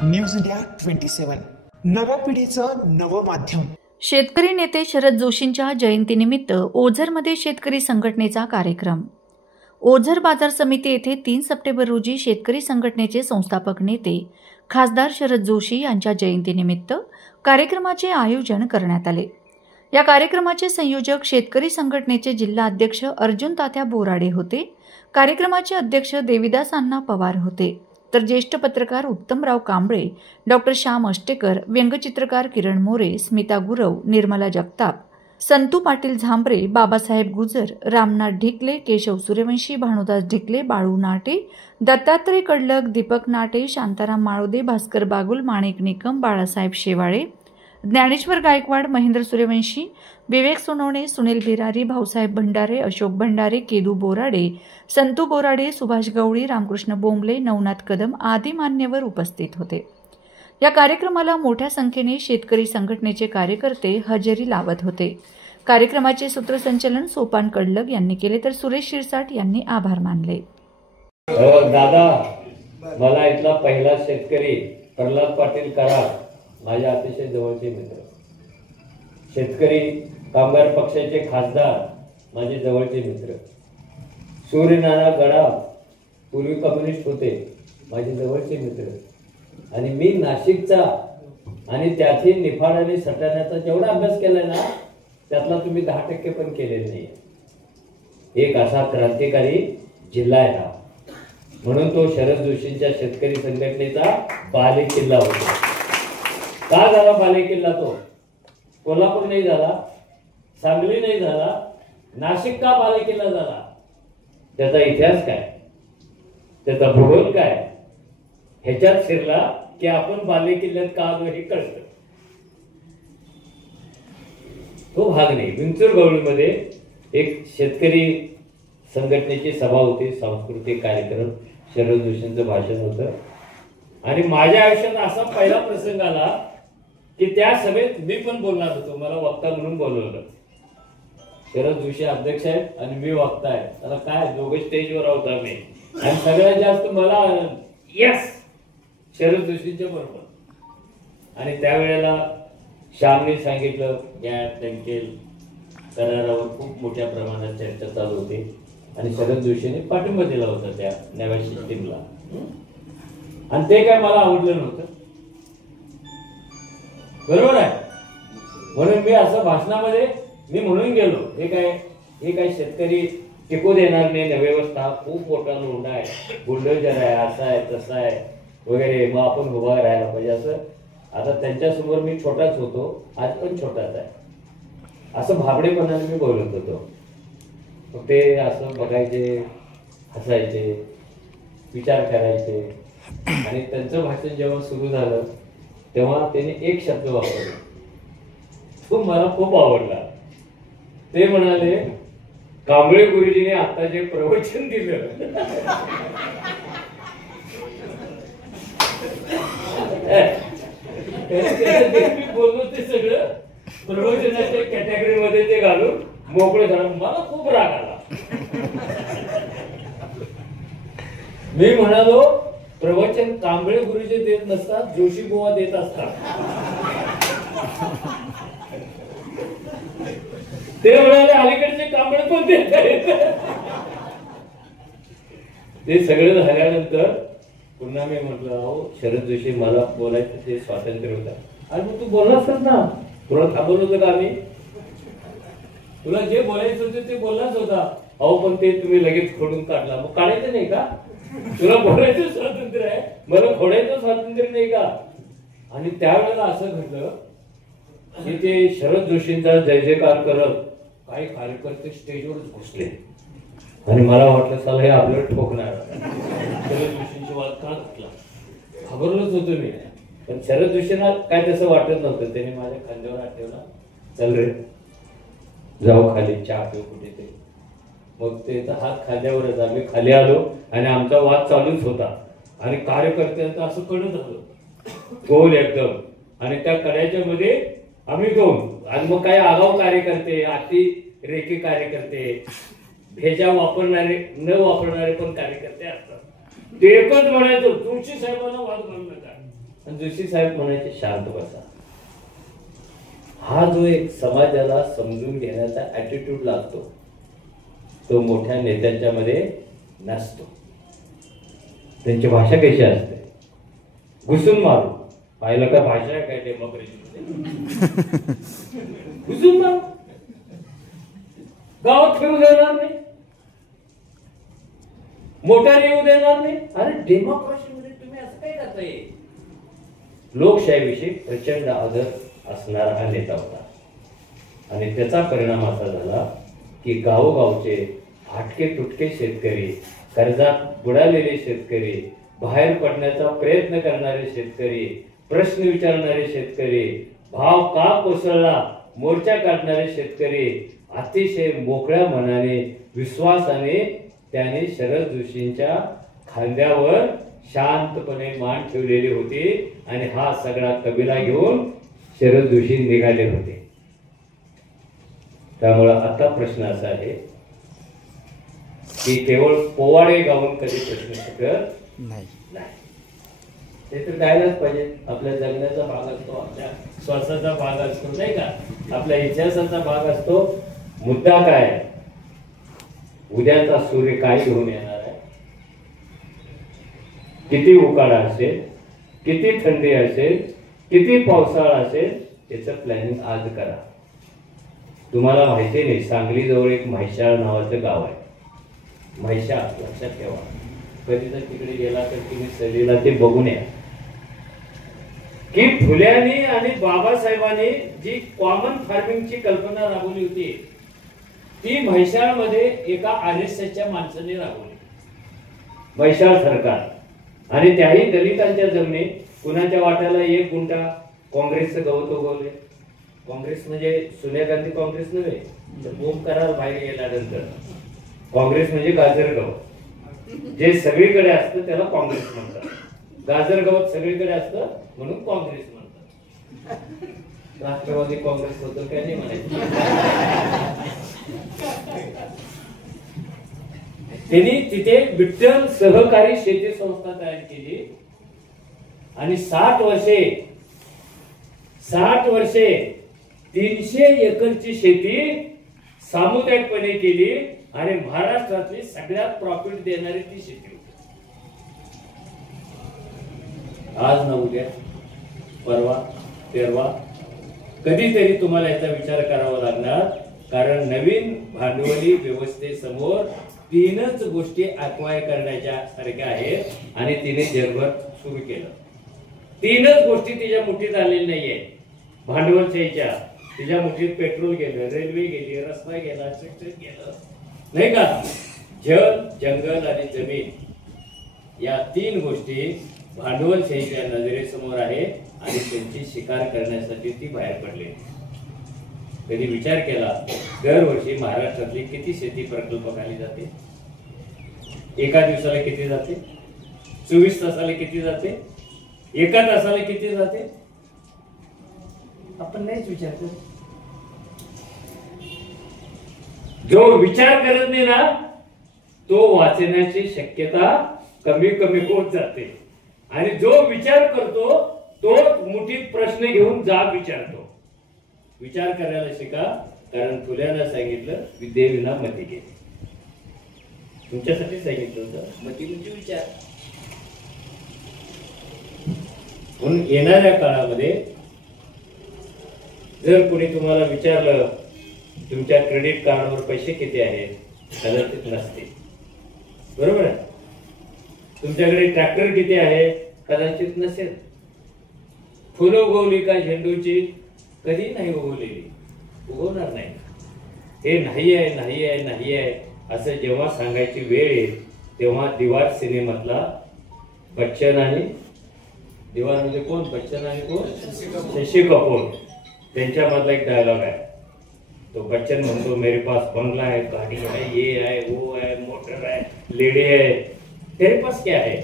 News India 27 नव्या पिढीचं नवं माध्यम। शेतकरी नेते शरद जोशींच्या जयंतीनिमित्त ओझरमध्ये शेतकरी संघटनेचा कार्यक्रम। ओझर बाजार समिती येथे 3 सप्टेंबर रोजी शेतकरी संघटनेचे संस्थापक नेते खासदार शरद जोशी यांच्या जयंतीनिमित्त कार्यक्रमाचे आयोजन करण्यात आले। या कार्यक्रमाचे संयोजक शेतकरी संघटनेचे जिल्हा अध्यक्ष अर्जुन तात्या बोराडे होते। कार्यक्रमाचे अध्यक्ष देविदास अण्णा पवार होते, तर ज्येष्ठ पत्रकार उत्तमराव कांबळे, डॉक्टर श्याम अष्टेकर, व्यंगचित्रकार किरण मोरे, स्मिता गुरव, निर्मला जगताप, संतू पाटील झांबरे, बाबासाहेब गुजर, रामनाथ ढिकले, केशव सूर्यवंशी, भानुदास ढिकले, बाळू नाटे, दत्तात्रय कडलक, दीपक नाटे, शांताराम माळोदे, भास्कर बागुल, माणिक निकम, बाळासाहेब शेवाळे, ज्ञानेश्वर गायकवाड, महेंद्र सूर्यवंशी, विवेक सोनवणे, सुनील बिरारी, भाऊसाहेब भंडारे, अशोक भंडारे, केदू बोराडे, संतू बोराडे, सुभाष गवळी, रामकृष्ण बोंबले, नवनाथ कदम आदी मान्यवर उपस्थित होते। या कार्यक्रमाला मोठ्या संख्येने शेतकरी संघटनेचे कार्यकर्ते हजेरी लावत होते। कार्यक्रमाचे सूत्रसंचालन सोपान कडलक यांनी केले, तर सुरेश शिरसाट यांनी आभार मानले। दादा, मला इथला पहिला शेतकरी प्रल्हाद पाटील कराड माझे अतिशय जवळचे मित्र, शेतकरी कामगार पक्षाचे खासदार माझे जवळचे मित्र, सूर्यनारायण गडा पूर्वी कम्युनिस्ट होते माझे जवळचे मित्र, आणि मी नाशिकचा आणि त्यातील निफाड आणि सटाण्याचा जेवढा अभ्यास केलाय ना त्यातला तुम्ही 10% पण केलेला नाही। एक असा क्रांतिकारी जिल्हा आहे हा, म्हणून तो शरद जोशींच्या शेतकरी संघटनेचा बालेकिल्ला होता। का झाला बालेकिल्ला तो? कोल्हापूर नाही झाला, सांगली नाही झाला, नाशिक का बालेकिल्ला झाला? त्याचा इतिहास काय, त्याचा भूगोल काय, ह्याच्यात शिरला की आपण बालेकिल्ल्यात का आलो हे कळतं। तो भाग नाही। विंचूर गवळीमध्ये एक शेतकरी संघटनेची सभा होती, सांस्कृतिक कार्यक्रम, शरद जोशींचं भाषण होतं, आणि माझ्या आयुष्यात असा पहिला प्रसंग आला की त्या सभेत मी पण बोलणार होतो, मला वक्ता म्हणून बोलवलं। शरद जोशी अध्यक्ष आहेत आणि मी वक्ता आहे, त्याला काय दोघे स्टेजवर आहोत आम्ही, आणि सगळ्यात जास्त मला यस शरद जोशींच्या बरोबर। आणि त्यावेळेला श्यामने सांगितलं गॅप टँकेल करारावर खूप मोठ्या प्रमाणात चर्चा चालू होती, आणि शरद जोशीने पाठिंबा दिला होता त्या नव्या सिस्टीमला, आणि ते काय मला आवडलं नव्हतं, बरोबर आहे। म्हणून मी असं भाषणामध्ये मी म्हणून गेलो, हे काय शेतकरी टिकू देणार नाही, व्यवस्था खूप मोठा लोंढा आहे, बुलडोजर आहे, असा आहे तसा आहे वगैरे, मग आपण उभा राहायला पाहिजे असं। आता त्यांच्यासमोर मी छोटाच होतो, आज पण छोटाच आहे, असं भाबडेपणाने मी बोलत होतो। ते असं बघायचे, हसायचे, विचार करायचे, आणि त्यांचं भाषण जेव्हा सुरू झालं तेव्हा त्याने एक शब्द वापरला, तो मला खूप आवडला। ते म्हणाले, कांबळे गुरुजीने आता जे प्रवचन दिलं बोललो ते सगळं प्रवचनाच्या कॅटेगरीमध्ये ते घालून मोकळं झालं, मला खूप राग आला। मी म्हणालो, प्रवचन कांबळे गुरुजी देत नसतात, जोशी बुवा देत असतात। ते म्हणाले, अलीकडचे कांबळे पण देत आहेत। ते सगळं झाल्यानंतर पुन्हा मी म्हटलं, अहो शरद जोशी, मला बोलायचं ते स्वातंत्र्य होतं, आणि मग तू बोललास ना, तुला थांबवलं होतं का आम्ही? तुला जे बोलायचं होतं ते बोललाच होता। अहो पण ते तुम्ही लगेच खोडून काढला, मग काढायचं नाही का? तुला बोलायचं स्वातंत्र्य आहे, मला खोडायचं स्वातंत्र्य नाही का? आणि त्यावेळेला असं घडलं की ते शरद जोशींचा जय जयकार करत काही कार्यकर्ते स्टेजवरच घुसले, आणि मला वाटलं चला हे आपलं ठोकणार, शरद जोशींची वाद का घातला, घाबरलोच होतो मी। पण शरद जोशींना काय तसं वाटत नव्हतं, त्याने माझ्या खांद्यावर हात ठेवला, चल रे जाऊ खाली चहा पिऊ कुठे ते। मग ते हात खांद्यावरच आम्ही खाली आलो, आणि आमचा वाद चालूच होता, आणि कार्यकर्त्यांचं असं कडत झालं गोल एकदम, आणि त्या कड्याच्या मध्ये आम्ही दोन, आणि मग काही आगाऊ कार्यकर्ते, अति रेखी कार्यकर्ते, भेजा वापरणारे न वापरणारे पण कार्यकर्ते असतात। ते एकच म्हणायचं, तुळशी साहेबांना वाद घालू नका, आणि जोशी साहेब म्हणायचे शांत बसा. हा जो एक समाजाला समजून घेण्याचा ऍटिट्यूड लागतो तो मोठ्या नेत्यांच्या मध्ये नसतो. त्यांची भाषा कशी असते, घुसून मारू. पाहिलं का भाषा आहे काय डेमोक्रेसीमध्ये? घुसून मारू, गावात फिरू देणार नाही, मोटार येऊ देणार नाही. अरे डेमोक्रेसीमध्ये तुम्ही असं काय करताय? लोकशाहीविषयी प्रचंड आदर असणारा हा नेता होता आणि त्याचा परिणाम असा झाला की गावोगावचे फाटके तुटके शेतकरी, कर्जात बुडालेले शेतकरी, बाहेर पडण्याचा प्रयत्न करणारे शेतकरी, प्रश्न विचारणारे शेतकरी, भाव का कोसळला मोर्चा काढणारे शेतकरी अतिशय मोकळ्या मनाने विश्वासाने त्याने शरद जोशींच्या खांद्यावर शांतपणे मान ठेवलेली होती आणि हा सगळा कबिला घेऊन शरद जोशी निघाले होते. त्यामुळं आता प्रश्न असा आहे की केवळ पोवाडे गाऊन कधी प्रश्न सुटत नाही. ते तर गायलाच पाहिजे. आपल्या जगण्याचा भाग असतो, आपल्या श्वासाचा भाग असतो, नाही का, आपल्या इतिहासाचा भाग असतो. मुद्दा काय, उद्याचा सूर्य काय घेऊन येणार आहे, किती उकाडा असेल, किती थंडी असेल, किती पावसाळा असेल, याचं प्लॅनिंग आज करा. तुम्हाला माहिती नाही, सांगली जवळ एक म्हैसाळ नावाचं गाव आहे. म्हैसाळ लक्षात ठेवा. कधी जर तिकडे गेला तर तुम्ही सहलीला ते बघून या की फुल्यांनी आणि बाबासाहेबांनी जी कॉमन फार्मिंगची कल्पना राबवली होती ती म्हैसाळमध्ये एका RSSच्या माणसाने राबवली. म्हैसाळ सरकार. आणि त्याही दलितांच्या जमिनी कुणाच्या वाट्याला 1 गुंठा काँग्रेसचं गवत उगवले. काँग्रेस म्हणजे सोनिया गांधी काँग्रेस नव्हे, बोंब करार बाहेर गेल्यानंतर काँग्रेस म्हणजे गाजर गवत, जे सगळीकडे असतं त्याला काँग्रेस म्हणतात. गाजर गवत सगळीकडे असतं म्हणून काँग्रेस म्हणतात. राष्ट्रवादी काँग्रेस बद्दल काय नाही म्हणायचं. त्यांनी तिथे विठ्ठल सहकारी शेती संस्था तयार केली आणि 60 वर्षे 300 एकरची शेती सामुदायिकपणे केली आणि महाराष्ट्रातली सगळ्यात प्रॉफिट देणारी ती शेती होती. आज ना उद्या, परवा, तेरवा कधीतरी तुम्हाला याचा विचार करावा लागणार. कारण नवीन भांडवली व्यवस्थेसमोर 3च गोष्टी अक्वायर करण्याच्या सारख्या आहेत आणि तिने जगभर सुरू केलं. 3च गोष्टी तिच्या मुठीत आलेल्या नाहीये. भांडवलशाहीच्या तिच्या मुठीत पेट्रोल गेलं, रेल्वे गेली, रस्ता गेला, शिक्षण गेलं, नाही का. जल, जंगल आणि जमीन या 3 गोष्टी भांडवलशाहीच्या नजरेसमोर आहे आणि त्यांची शिकार करण्यासाठी ती बाहेर पडली. कधी विचार केला दरवर्षी महाराष्ट्रातली किती शेती प्रकल्प खाली जाते? एका दिवसाला किती जाते? 24 तासाला किती जाते? एका तासाला किती जाते? आपण नाहीच विचार करत. जो विचार करत नाही ना तो वाचण्याची शक्यता कमी कमी होत जाते आणि जो विचार करतो तो मुठीत प्रश्न घेऊन जाब विचारतो. विचार करायला शिका. कारण फुल्यानं सांगितलं विद्येविना मती घे. तुमच्यासाठी सांगितलं होतं मती म्हणजे विचार. म्हणून येणाऱ्या काळामध्ये जर कोणी तुम्हाला विचारलं तुमच्या क्रेडिट कार्डवर पैसे किती आहेत, कदाचित नसतील, बरोबर आहे. तुमच्याकडे ट्रॅक्टर किती आहे, कदाचित नसेल. फुलं उगवली का झेंडूची, कधी नाही उगवलेली, उगवणार नाही. हे नाही आहे, नाही आहे, नाही आहे असं जेव्हा सांगायची वेळ येईल तेव्हा दीवार सिनेमातला बच्चन आणि दीवार म्हणजे कोण, बच्चन आणि कोण, शशी कपूर, त्यांच्यामधला एक डायलॉग आहे. तो बच्चन म्हणतो मेरे पास बंगला है, गाड़ी है, ये है, वो है, मोटर है, लेडी है, तेरे पास क्या है?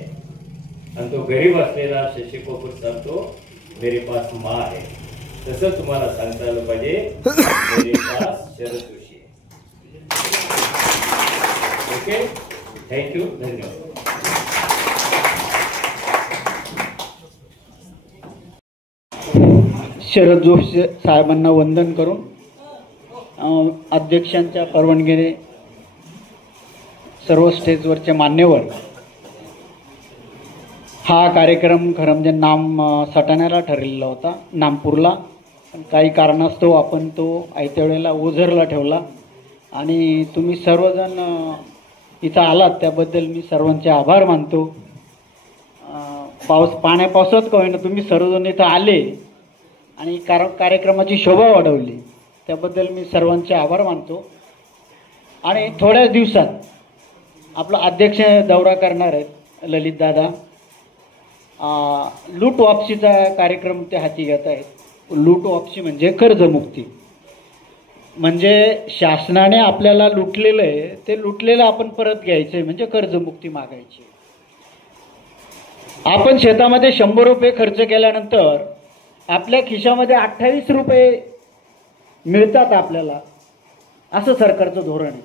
आणि तो गरीब असलेला शशी कपूर सांगतो मेरे पास माँ है. तसं तुम्हाला सांगता आलं पाहिजे मेरे पास शरद जोशी है. ओके, थँक्यू, धन्यवाद. शरद जोशी साहेबांना वंदन करून अध्यक्षांच्या परवानगीने सर्व स्टेजवरचे मान्यवर हा कार्यक्रम खरं म्हणजे नाम सटाण्याला ठरलेला होता, नामपूरला, पण काही कारणास्तव आपण तो आयत्या वेळेला ओझरला ठेवला आणि तुम्ही सर्वजण इथं आलात त्याबद्दल मी सर्वांचे आभार मानतो. पावसात का होईना तुम्ही सर्वजण इथं आले आणि कार्यक्रमाची शोभा वाढवली, त्याबद्दल मी सर्वांचे आभार मानतो. आणि थोड्याच दिवसात आपला अध्यक्ष दौरा करणार आहेत ललित दादा. लूट वापसीचा कार्यक्रम ते हाती घेत आहेत. लूट वापसी म्हणजे कर्जमुक्ती, म्हणजे शासनाने आपल्याला लुटलेलं आहे ते लुटलेलं आपण परत घ्यायचं आहे, म्हणजे कर्जमुक्ती मागायची. आपण शेतामध्ये 100 रुपये खर्च केल्यानंतर आपल्या खिशामध्ये 28 रुपये मिळतात आपल्याला, असं सरकारचं धोरण आहे.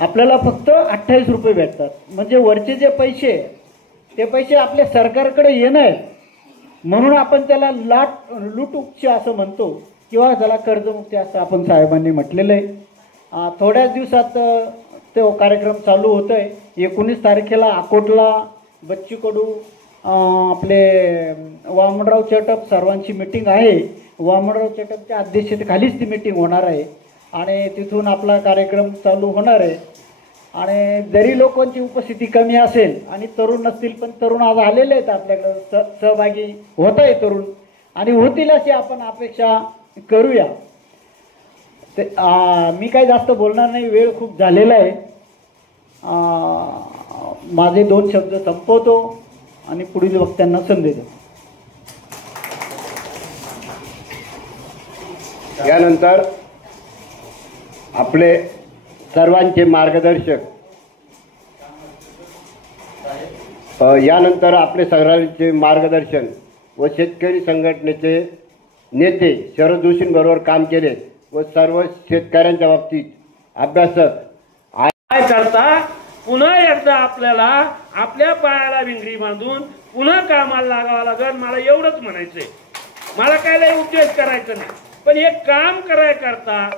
आपल्याला फक्त 28 रुपये भेटतात, म्हणजे वरचे जे पैसे ते पैसे आपल्या सरकारकडे येणं आहे, म्हणून आपण त्याला लूट उपशी असं म्हणतो किंवा त्याला कर्जमुक्ती असं आपण साहेबांनी म्हटलेलं आहे. थोड्याच दिवसात तो कार्यक्रम चालू होतो आहे. 19 तारखेला अकोटला बच्चू कडू आपले वामनराव चटप सर्वांची मीटिंग आहे. वामनराव चटपच्या अध्यक्षतेखालीच ती मीटिंग होणार आहे आणि तिथून आपला कार्यक्रम चालू होणार आहे. आणि जरी लोकांची उपस्थिती कमी असेल आणि तरुण नसतील, पण तरुण आज आलेले आहेत आपल्याकडं, सहभागी होत आहे तरुण, आणि होतील अशी आपण अपेक्षा करूया. ते मी काही जास्त बोलणार नाही, वेळ खूप झालेला आहे. माझे 2 शब्द संपवतो आणि पुढील वक्त्यांना संधी देतो. यानंतर आपले सर्वांचे मार्गदर्शक मार्गदर्शन व शेतकरी संघटनेचे नेते शरद जोशींबरोबर काम केले व सर्व शेतकऱ्यांच्या बाबतीत अभ्यासक काय करता पुन्हा एकदा आपल्याला आपल्या पायाला विंगडी बांधून पुन्हा कामाला लागावं लागेल. मला एवढंच म्हणायचंय, मला काय लय उद्देश करायचं नाही, पण एक काम करता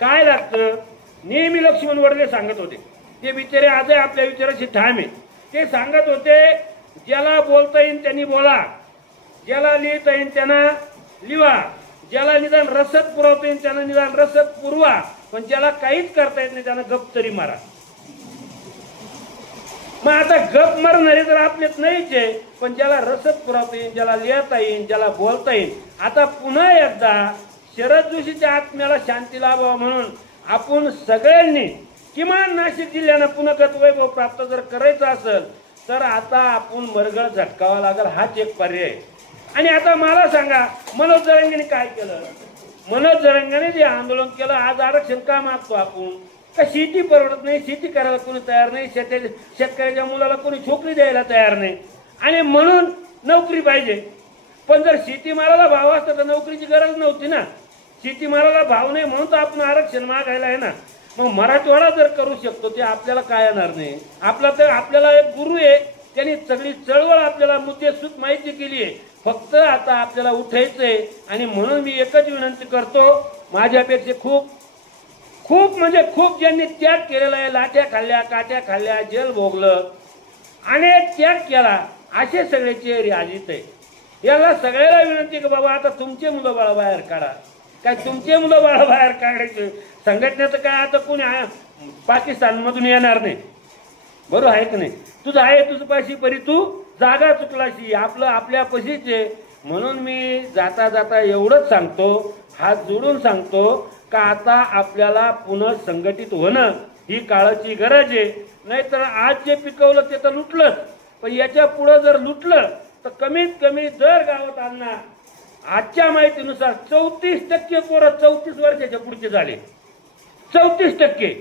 काय लागतं. नेहमी लक्ष्मण वडले सांगत होते, ते बिचारे आजही आपल्या विचाराशी ठाम आहे. ते सांगत होते, ज्याला बोलता येईल त्यांनी बोला, ज्याला लिहिता येईल त्यांना लिहा, ज्याला निदान रसद पुरवता येईल त्यांना निदान रसद पुरवा, पण ज्याला काहीच करता येत नाही त्यांना गप तरी मारा. मग आता गप मारणारे तर आपलेच नाहीच आहे, पण ज्याला रसद पुरवता येईल, ज्याला लिहिता येईल, ज्याला बोलता येईल. आता पुन्हा एकदा शरद जोशीच्या आत्म्याला शांती लाभावं म्हणून आपण सगळ्यांनी किमान नाशिक जिल्ह्यानं पुनगत वैभव प्राप्त जर करायचं असेल तर आता आपण मरगळ झटकावा लागेल, हाच एक पर्याय. आणि आता मला सांगा, मनोज जरंगेने काय केलं? मनोज जरंगेने जे आंदोलन केलं, आज आरक्षण का मागतो आपण? का शेती परवडत नाही, शेती करायला कोणी तयार नाही, शेतकऱ्याच्या मुलाला कोणी छोकरी द्यायला तयार नाही, आणि म्हणून नोकरी पाहिजे. पण जर शेतीमालाला भाव असता तर नोकरीची गरज नव्हती ना. शेतीमालाला भाव नाही म्हणून तर आपण आरक्षण मागायला आहे ना. मग मराठवाडा जर करू शकतो ते आपल्याला काय येणार नाही? आपल्याला एक गुरु आहे, त्यांनी सगळी चळवळ आपल्याला मुद्देसूद माहिती केली आहे. फक्त आता आपल्याला उठायचंय. आणि म्हणून मी एकच विनंती करतो, माझ्यापेक्षा खूप म्हणजे खूप ज्यांनी त्याग केलेला आहे, लाट्या खाल्ल्या, काट्या खाल्ल्या, जेल भोगलं, अनेक त्याग केला, असे सगळे चेहरे आजित आहे. याला सगळ्याला विनंती की बाबा आता तुमचे मुलं बाळा बाहेर काढा. काय तुमचे मुलं बाळा बाहेर काढायचे? संघटनेचं काय आता कोणी पाकिस्तानमधून येणार नाही, बरोबर आहे की नाही? तुझं आहे तुझं पाशी परी तू जागा चुकलाशी, आपलं आपल्या पशीचे. म्हणून मी जाता जाता एवढंच सांगतो, हात जोडून सांगतो का आता आपल्याला पुन्हा संघटित होणं ही काळाची गरज आहे. नाहीतर आज जे पिकवलं ते तर लुटलंच, पण याच्या पुढं जर लुटलं तर कमीत कमी दर गावात आणणार. आजच्या माहितीनुसार 34% पोरं 34 वर्षाच्या पुढचे झाले, 34%.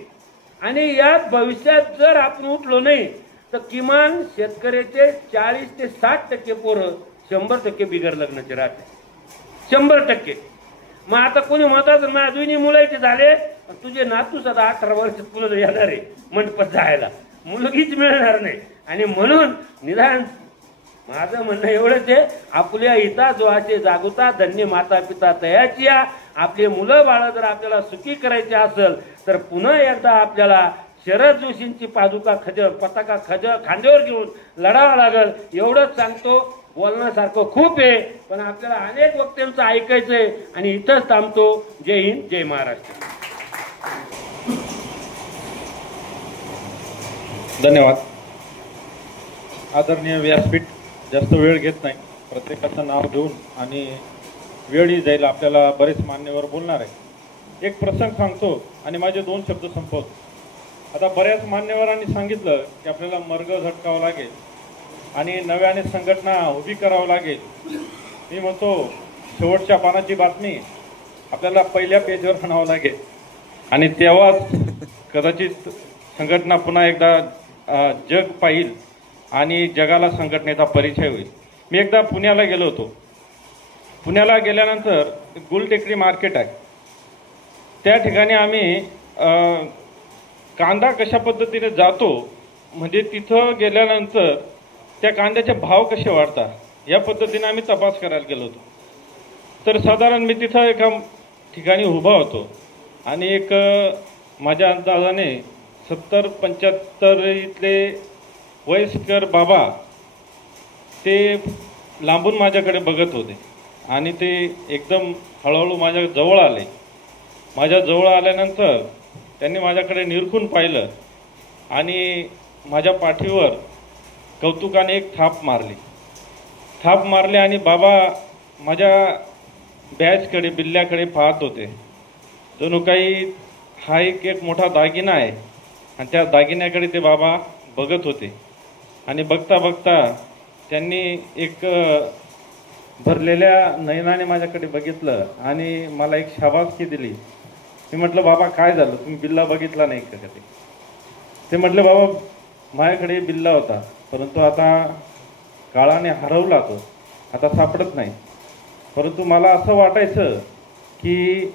आणि यात भविष्यात जर आपण उठलो नाही तर किमान शेतकऱ्याचे 40 ते 60% पोरं 100% बिगर लग्नाचे राहते, 100%. मग आता कोणी म्हणतात माझ्या दोन्ही मुलाचे झाले, तुझे नातू सध्या 18 वर्षात पुन्हा येणार आहे मंडपात जायला, मुलगीच मिळणार नाही. आणि म्हणून निदान माझं म्हणणं एवढंच आहे, आपल्या हिता जोहाचे जागुता धन्य माता पिता तयाची या. आपले मुलं बाळ जर आपल्याला सुखी करायचे असेल तर पुन्हा एकदा आपल्याला शरद जोशींची पादुका पताका खांद्यावर घेऊन लढावं लागल. एवढंच सांगतो. बोलण्यासारखं खूप आहे, पण आपल्याला अनेक वक्त्यांचं ऐकायचंय आणि इथंच थांबतो. जय हिंद, जय महाराष्ट्र. धन्यवाद. आदरणीय व्यासपीठ, जास्त वेळ घेत नाही, प्रत्येकाचं नाव घेऊन आणि वेळही जाईल. आपल्याला बरेच मान्यवर बोलणार आहे. एक प्रसंग सांगतो आणि माझे 2 शब्द संपवतो. आता बऱ्याच मान्यवरांनी सांगितलं की आपल्याला मर्ग झटकावं लागेल आणि नव्याने संघटना उभी करावं लागेल. मी म्हणतो शेवटच्या पानाची बातमी आपल्याला पहिल्या पेजवर आणावं लागेल आणि तेव्हाच कदाचित संघटना पुन्हा एकदा जग पाहिल आणि जगाला संघटनेचा परिचय होईल. मी एकदा पुण्याला गेलो होतो. पुण्याला गेल्यानंतर गुलटेकडी मार्केट आहे. त्या ठिकाणी आम्ही कांदा कशा पद्धतीने जातो, म्हणजे तिथं गेल्यानंतर त्या कांद्याचे भाव कसे वाढतात या पद्धतीने आम्ही तपास करायला गेलो होतो. तर साधारण मी तिथं एका ठिकाणी उभा होतो आणि एक माझ्या अंदाजाने 70-75 इथले वयस्कर बाबा ते लांबून माझ्याकडे बघत होते आणि ते एकदम हळूहळू माझ्या जवळ आले. माझ्या जवळ आल्यानंतर त्यांनी माझ्याकडे निरखून पाहिलं आणि माझ्या पाठीवर कौतुकाने एक थाप मारली आणि बाबा माझ्या बॅचकडे, बिल्ल्याकडे पाहत होते. जणू काही हा एक मोठा दागिना आहे आणि त्या दागिन्याकडे ते बाबा बघत होते. आणि बघता बघता त्यांनी एक भरलेल्या नयनाने माझ्याकडे बघितलं आणि मला एक शाबासकी दिली. मी म्हटलं, बाबा काय झालं, तुम्ही बिल्ला बघितला नाही का कधी? ते म्हटले, बाबा माझ्याकडे बिल्ला होता, परंतु आता काळाने हरवला तो, आता सापडत नाही. परंतु मला असं वाटायचं की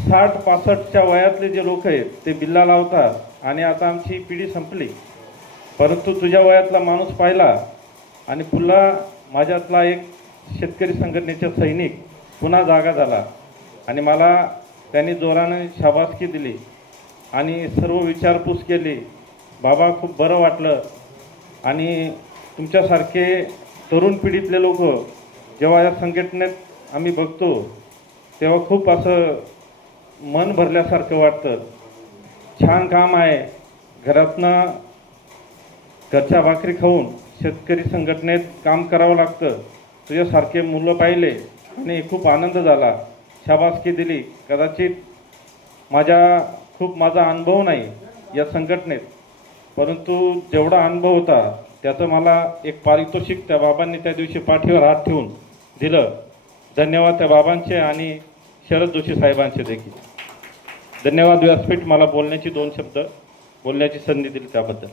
60-65च्या वयातले जे लोक आहेत ते बिल्ला लावतात आणि आता आमची पिढी संपली. परंतु तुझ्या वयातला माणूस पाहिला आणि पुन्हा माझ्यातला एक शेतकरी संघटनेचा सैनिक पुन्हा जागा झाला आणि मला त्यांनी जोराने शाबासकी दिली आणि सर्व विचारपूस केली. बाबा खूप बरं वाटलं. आणि तुमच्यासारखे तरुण पिढीतले लोक जेव्हा या संघटनेत आम्ही बघतो तेव्हा खूप असं मन भरल्यासारखं वाटतं. छान काम आहे. घरातनं घरच्या भाकरी खाऊन शेतकरी संघटनेत काम करावं लागतं. तुझ्यासारखे मुलं पाहिले आणि खूप आनंद झाला. शाबासकी दिली. कदाचित माझा अनुभव नाही या संघटनेत, परंतु जेवढा अनुभव होता त्याचं मला एक पारितोषिक त्या बाबांनी त्या दिवशी पाठीवर हात ठेवून दिलं. धन्यवाद त्या बाबांचे आणि शरद जोशी साहेबांचे देखील. धन्यवाद व्यासपीठ, मला बोलण्याची 2 शब्द बोलण्याची संधी दिली त्याबद्दल.